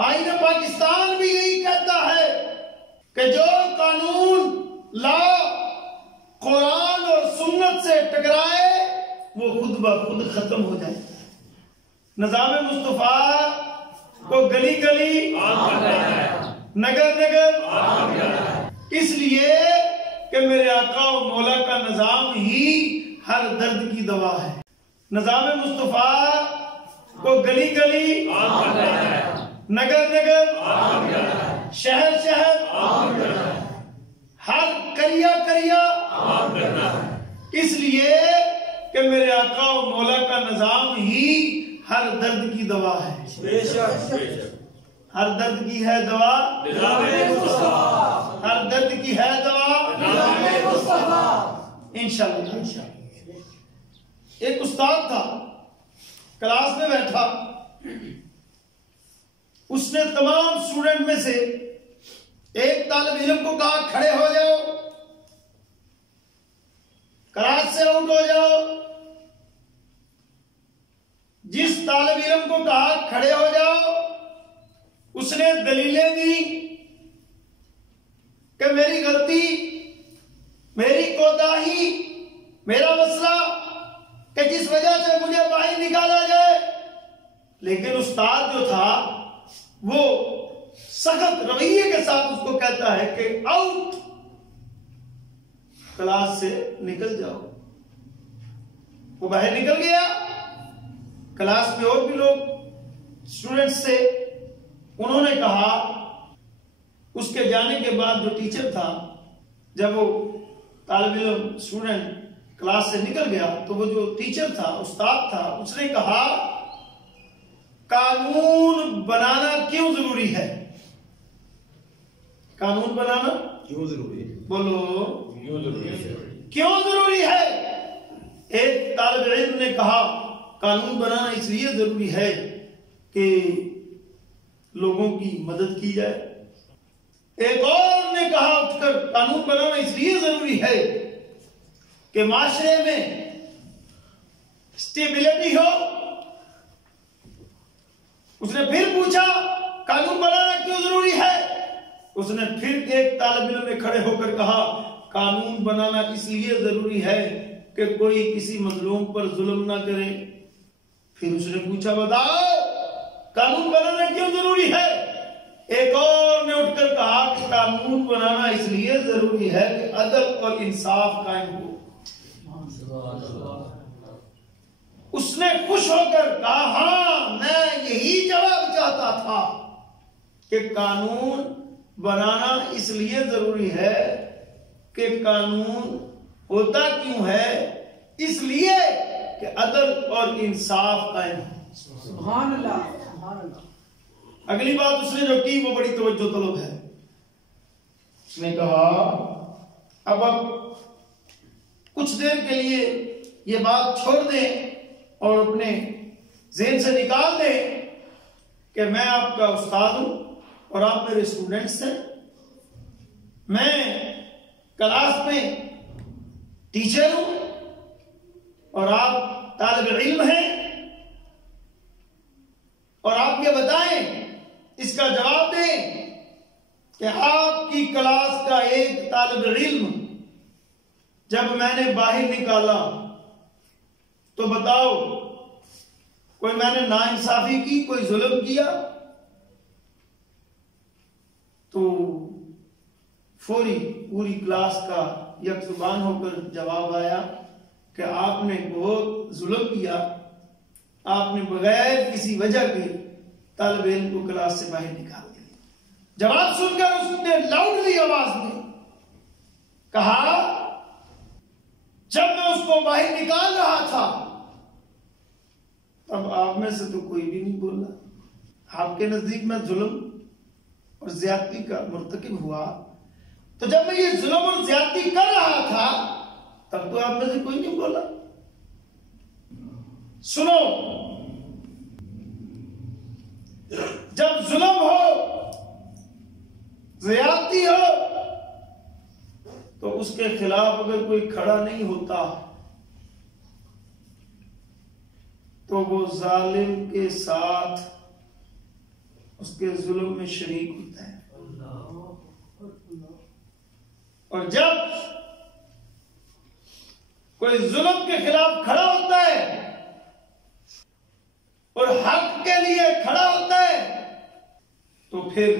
آئین پاکستان بھی یہی کہتا ہے کہ جو قانون لا قرآن اور سنت سے ٹکرائے وہ خود بخود ختم ہو جائے. نظام مصطفیٰ کو گلی گلی نگر نگر اس لیے کہ میرے آقا و مولا کا نظام ہی ہر درد کی دوا ہے. نظام مصطفیٰ کو گلی گلی نگر نگر شہر شہر ہر کریا کریا اس لیے کہ میرے آقا و مولا کا نظام ہی ہر درد کی دوا ہے. ہر درد کی ہے دوا ہر درد کی ہے دوا انشاءاللہ. ایک استاد تھا کلاس میں بیٹھا, اس نے تمام اسٹوڈنٹ میں سے ایک طالب علم کو کہا کھڑے ہو جاؤ, کلاس سے آؤٹ ہو جاؤ. جس طالب علم کو کہا کھڑے ہو جاؤ اس نے دلیلیں دی کہ میری غلطی, میری کوتاہی, میرا مسئلہ کہ جس وجہ سے مجھے باہر نکالا جائے. لیکن استاد جو تھا وہ سخت رویے کے ساتھ اس کو کہتا ہے کہ آؤٹ, کلاس سے نکل جاؤ. وہ باہر نکل گیا. کلاس میں اور بھی لوگ اسٹوڈنٹس سے انہوں نے کہا, اس کے جانے کے بعد جو ٹیچر تھا, جب وہ طالب علم اسٹوڈنٹ کلاس سے نکل گیا تو وہ جو ٹیچر تھا, استاد تھا, اس نے کہا قانون بنانا کیوں ضروری ہے؟ قانون بنانا کیوں ضروری ہے؟ بولو کیوں ضروری ہے؟ کیوں ضروری ہے؟ ایک طالب علم نے کہا قانون بنانا اس لیے ضروری ہے کہ لوگوں کی مدد کی جائے. ایک اور نے کہا اٹھ کر قانون بنانا اس لیے ضروری ہے کہ معاشرے میں اسٹیبلٹی ہو. اس نے پھر پوچھا قانون بنانا کیوں ضروری ہے؟ اس نے پھر ایک طالب علم نے کھڑے ہو کر کہا قانون بنانا اس لیے ضروری ہے کہ کوئی کسی مظلوم پر ظلم نہ کرے. پھر اس نے پوچھا بتاؤ قانون بنانا کیوں ضروری ہے؟ ایک اور نے اٹھ کر کہا کہ قانون بنانا اس لیے ضروری ہے کہ عدل اور انصاف قائم ہو. اس نے خوش ہو کر کہا ہاں میں یہی جواب چاہتا تھا کہ قانون بنانا اس لیے ضروری ہے کہ قانون ہوتا کیوں ہے؟ اس لیے کہ عدل اور انصاف قائم ہو. سبحان اللہ سبحان اللہ. اگلی بات اس نے جو کی وہ بڑی توجہ طلب ہے. اس نے کہا اب کچھ دیر کے لیے یہ بات چھوڑ دیں اور اپنے ذہن سے نکال دیں کہ میں آپ کا استاد ہوں اور آپ میرے اسٹوڈنٹس ہیں. میں کلاس میں ٹیچر ہوں اور آپ طالب علم ہیں, اور آپ یہ بتائیں, اس کا جواب دیں کہ آپ کی کلاس کا ایک طالب علم جب میں نے باہر نکالا تو بتاؤ کوئی میں نے ناانصافی کی, کوئی ظلم کیا؟ تو فوری پوری کلاس کا یک زبان ہو کر جواب آیا کہ آپ نے بہت ظلم کیا, آپ نے بغیر کسی وجہ کے طالب علم کو کلاس سے باہر نکال دیا. جواب سن کر اس نے لاؤڈلی آواز میں کہا جب میں اس کو باہر نکال رہا تھا تب آپ میں سے تو کوئی بھی نہیں بولا. آپ کے نزدیک میں ظلم اور زیادتی کا مرتکب ہوا, تو جب میں یہ ظلم اور زیادتی کر رہا تھا تب تو آپ میں سے کوئی نہیں بولا. سنو, جب ظلم ہو, زیادتی ہو, تو اس کے خلاف اگر کوئی کھڑا نہیں ہوتا تو وہ ظالم کے ساتھ اس کے ظلم میں شریک ہوتا ہے. اور جب کوئی ظلم کے خلاف کھڑا ہوتا ہے اور حق کے لیے کھڑا ہوتا ہے تو پھر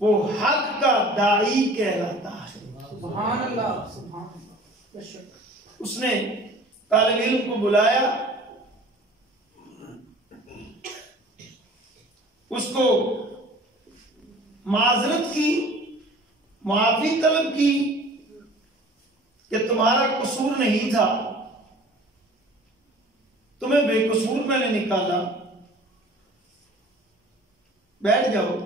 وہ حق کا داعی کہلاتا ہے. سبحان اللہ سبحان اللہ. اس نے طالب علم کو بلایا, اس کو معذرت کی, معافی طلب کی کہ تمہارا قصور نہیں تھا, تمہیں بے قصور میں نے نکالا, بیٹھ جاؤ.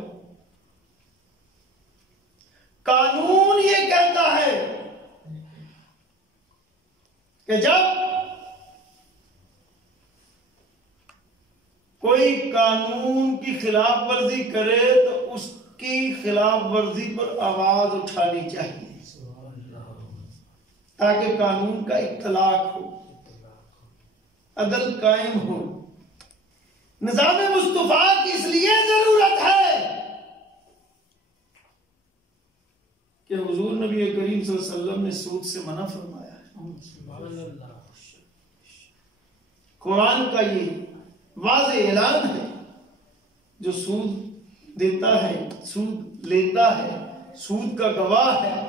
قانون یہ کہتا ہے کہ جب کوئی قانون کی خلاف ورزی کرے تو اس کی خلاف ورزی پر آواز اٹھانی چاہیے تاکہ قانون کا اطلاق ہو, عدل قائم ہو. نظام مصطفیٰ کی اس لیے ضرورت ہے کہ حضور نبی کریم صلی اللہ علیہ وسلم نے سود سے منع فرمایا ہے. قرآن کا یہ واضح اعلان ہے, جو سود دیتا ہے, سود لیتا ہے, سود کا گواہ ہے,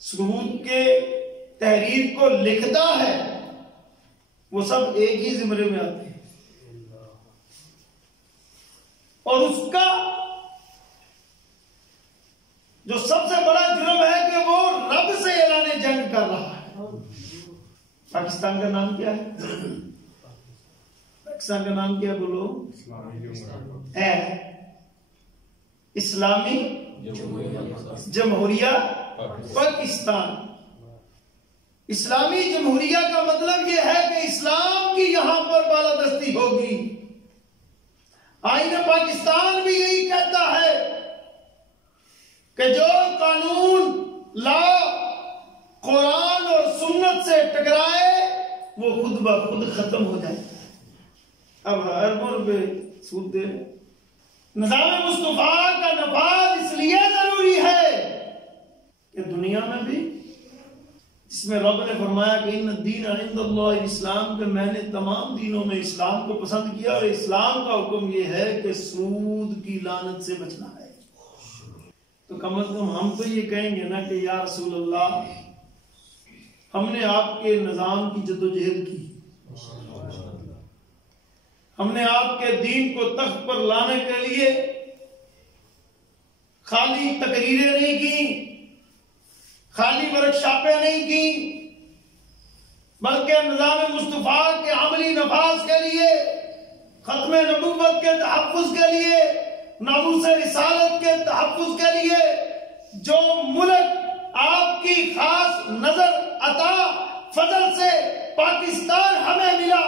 سود کے تحریر کو لکھتا ہے, وہ سب ایک ہی زمرے میں آتے ہیں. اور اس کا جو سب سے بڑا جرم ہے کہ وہ رب سے اعلان جنگ کر رہا ہے. پاکستان کا نام کیا ہے؟ پاکستان کا نام کیا بولو؟ اسلامی جمہوریہ پاکستان. اسلامی جمہوریہ کا مطلب یہ ہے کہ اسلام کی یہاں پر بالادستی ہوگی. آئین پاکستان بھی یہی کہتا ہے کہ جو قانون لا قرآن اور سنت سے ٹکرائے وہ خود بخود ختم ہو جائے. اب اربوں روپے سود دے رہے. نظام مصطفیٰ کا نفاذ اس لیے ضروری ہے کہ دنیا میں بھی, جس میں رب نے فرمایا کہ ان الدین عند اللہ اسلام, کہ میں نے تمام دینوں میں اسلام کو پسند کیا, اور اسلام کا حکم یہ ہے کہ سود کی لعنت سے بچنا ہے. تو کم از کم ہم تو یہ کہیں گے نا کہ یا رسول اللہ, ہم نے آپ کے نظام کی جدوجہد کی, ہم نے آپ کے دین کو تخت پر لانے کے لیے خالی تقریریں نہیں کی, خالی ورکشاپیں نہیں کی, بلکہ نظام مصطفیٰ کے عملی نفاذ کے لیے, ختم نبوت کے تحفظ کے لیے, ناموس رسالت کے تحفظ کے لیے جو ملک آپ کی خاص نظر عطا فضل سے پاکستان ہمیں ملا,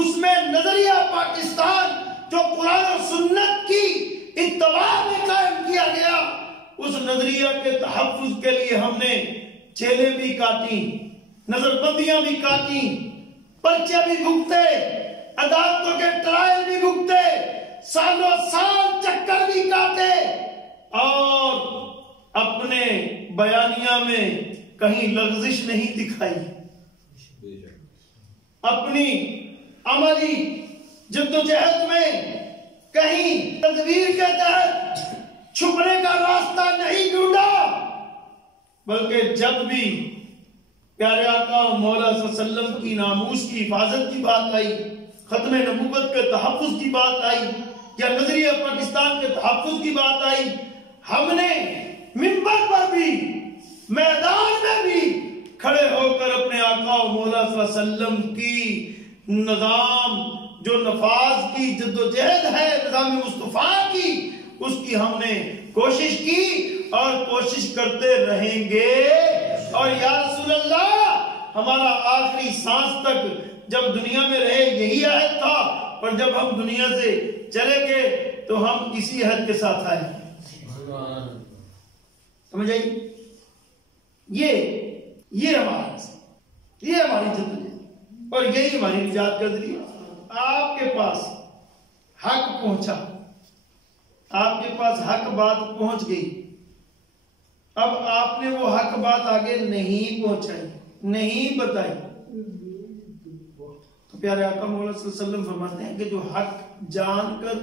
اس میں نظریہ پاکستان جو قرآن و سنت کی اتباع میں قائم کیا گیا, اس نظریہ کے تحفظ کے لیے ہم نے جیلیں بھی کاٹی, نظر بندیاں بھی کاٹی, پرچے بھی بھگتے, عدالتوں کے ٹرائل بھی بھگتے, سالوں سال چکر بھی کاٹے, اور اپنے بیانیہ میں کہیں لغزش نہیں دکھائی. اپنی عملی جدوجہد میں کہیں تدبیر کے تحت چھپنے کا راستہ نہیں ڈھونڈا, بلکہ جب بھی پیارے آقا مولا صلی اللہ علیہ وسلم کی ناموس کی حفاظت کی بات آئی, ختم نبوت کے تحفظ کی بات آئی, یا نظریہ پاکستان کے تحفظ کی بات آئی, ہم نے منبر پر بھی, میدان میں بھی کھڑے ہو کر اپنے آقا مولا صلی اللہ علیہ وسلم کی نظام جو نفاذ کی جدوجہد ہے نظام مصطفیٰ کی, اس کی ہم نے کوشش کی اور کوشش کرتے رہیں گے. اور یا رسول اللہ, ہمارا آخری سانس تک جب دنیا میں رہے یہی عہد تھا, اور جب ہم دنیا سے چلے گئے تو ہم اسی عہد کے ساتھ آئے. سمجھ آئی؟ یہ ہماری جدوجہد اور یہی ہماری نجات کا ذریعہ. آپ کے پاس حق پہنچا، آپ کے پاس حق بات پہنچ گئی، اب آپ نے وہ حق بات آگے نہیں پہنچائی، نہیں بتائی، تو پیارے آقا مولا صلی اللہ علیہ وسلم فرماتے ہیں کہ جو حق جان کر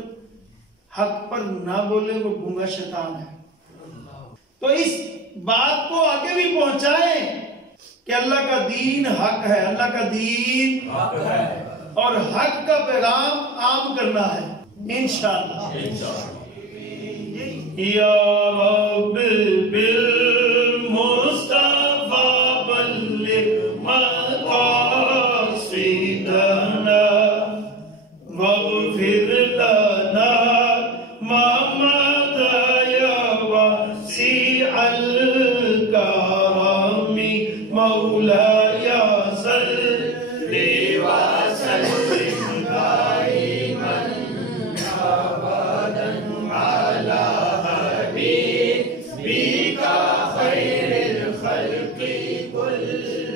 حق پر نہ بولے وہ گونگا شیطان ہے۔ تو اس بات کو آگے بھی پہنچائیں کہ اللہ کا دین حق ہے، اللہ کا دین حق ہے، اور حق کا پیغام عام کرنا ہے انشاءاللہ۔ یا رب بالمصطفیٰ بلغ مقاصدنا واغفر لنا ما مضى يا واسع الكرم مولاي صل وسلم دائما ابدا على حبيبك خير الخلق كلهم۔